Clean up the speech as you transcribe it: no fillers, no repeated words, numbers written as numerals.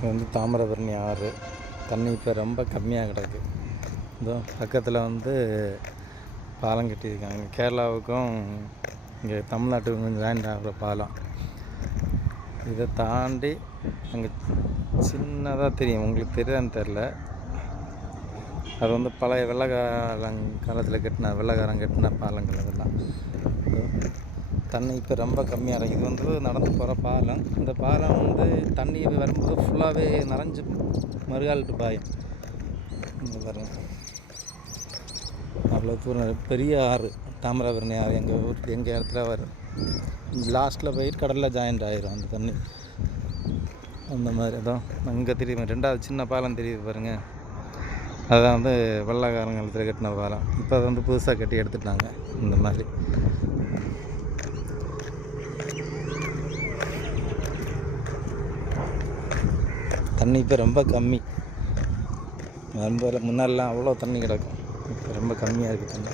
இது வந்து தாமிரபரணி ஆறு. தண்ணி இப்போ ரொம்ப கம்மியாக கிடக்கு. இதோ பக்கத்தில் வந்து பாலம் கட்டியிருக்காங்க. கேரளாவுக்கும் இங்கே தமிழ்நாட்டுக்கும் கொஞ்சம் ஜாயிண்ட் ஆகிற பாலம். இதை தாண்டி அங்கே சின்னதாக தெரியும், உங்களுக்கு தெரியாதுன்னு தெரில. அது வந்து பழைய காலத்தில் கட்டின வெள்ளைக்காரன் கட்டின பாலங்கள் அதெல்லாம். தண்ணி இப்போ ரொம்ப கம்மியாக இருக்குது. இது வந்து நடந்து போகிற பாலம். இந்த பாலம் வந்து தண்ணி வரும்போது ஃபுல்லாகவே நனைஞ்சு மறுகாலிட்டு பாயும். இங்கே பாருங்க, அவ்வளோ தூரம் பெரிய ஆறு தாமிரபரணி ஆறு. எங்கள் இடத்துல வரும். லாஸ்ட்டில் போயிட்டு கடலில் ஜாயிண்ட் ஆகிரும் அந்த தண்ணி. அந்த மாதிரி தான் அங்கே தெரியுது. ரெண்டாவது சின்ன பாலம் தெரியுது பாருங்கள், அதுதான் வந்து வெள்ளைக்காரங்கள் கட்டின பாலம். இப்போ அதை வந்து புதுசாக கட்டி எடுத்துட்டாங்க. இந்த மாதிரி தண்ணி இப்போ ரொம்ப கம்மி. முன்னாடிலாம் அவ்வளோ தண்ணி கிடக்கும். இப்போ ரொம்ப கம்மியாக இருக்குது தண்ணி.